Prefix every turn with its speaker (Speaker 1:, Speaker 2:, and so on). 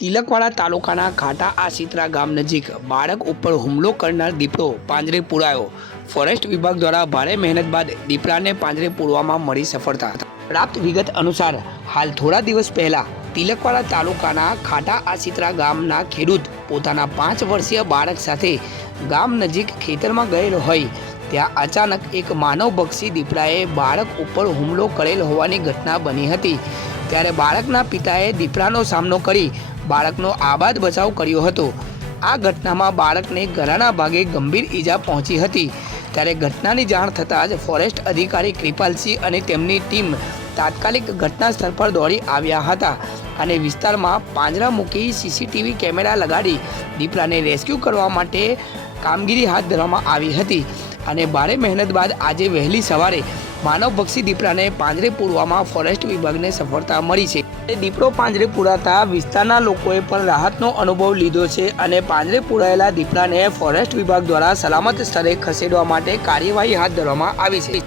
Speaker 1: તિલકવાડા તાલુકાના ખાટા આશિત્રા ગામ નજીક બાળક ઉપર હુમલો કરનાર દીપડો પાંજરે પૂરાયો. ફોરેસ્ટ વિભાગ દ્વારા ભારે મહેનત બાદ દીપડાને પાંજરે પૂરવામાં મળી સફળતા. પ્રાપ્ત વિગત અનુસાર, હાલ થોડા દિવસ પહેલા તિલકવાડા તાલુકાના ખાટા આશિત્રા ગામના ખેડૂત પોતાના પાંચ વર્ષીય બાળક સાથે ગામ નજીક ખેતરમાં ગયેલો હોય, ત્યાં અચાનક એક માનવભક્ષી દીપડાએ બાળક ઉપર હુમલો કરેલ હોવાની ઘટના બની હતી. ત્યારે બાળકના પિતાએ દીપડાનો સામનો કરી બાળકનો આબાદ બચાવ કર્યો હતો. આ ઘટનામાં બાળકને ગળાના ભાગે ગંભીર ઈજા પહોંચી હતી. ત્યારે ઘટનાની જાણ થતાં જ ફોરેસ્ટ અધિકારી કૃપાલસિંહ અને તેમની ટીમ તાત્કાલિક ઘટના સ્થળ પર દોડી આવ્યા હતા અને વિસ્તારમાં પાંજરા મૂકી સીસીટીવી કેમેરા લગાડી દીપડાને રેસ્ક્યુ કરવા માટે કામગીરી હાથ ધરવામાં આવી હતી અને ભારે મહેનત બાદ આજે વહેલી સવારે માનવભક્ષી દીપડાને પાંજરે પૂરવામાં ફોરેસ્ટ વિભાગને સફળતા મળી છે. દીપડો પાંજરે પૂરાતા વિસ્તારના લોકોએ પણ રાહતનો અનુભવ લીધો છે અને પાંજરે પૂરાયેલા દીપડાને ફોરેસ્ટ વિભાગ દ્વારા સલામત સ્થળે ખસેડવા માટે કાર્યવાહી હાથ ધરવામાં આવી છે.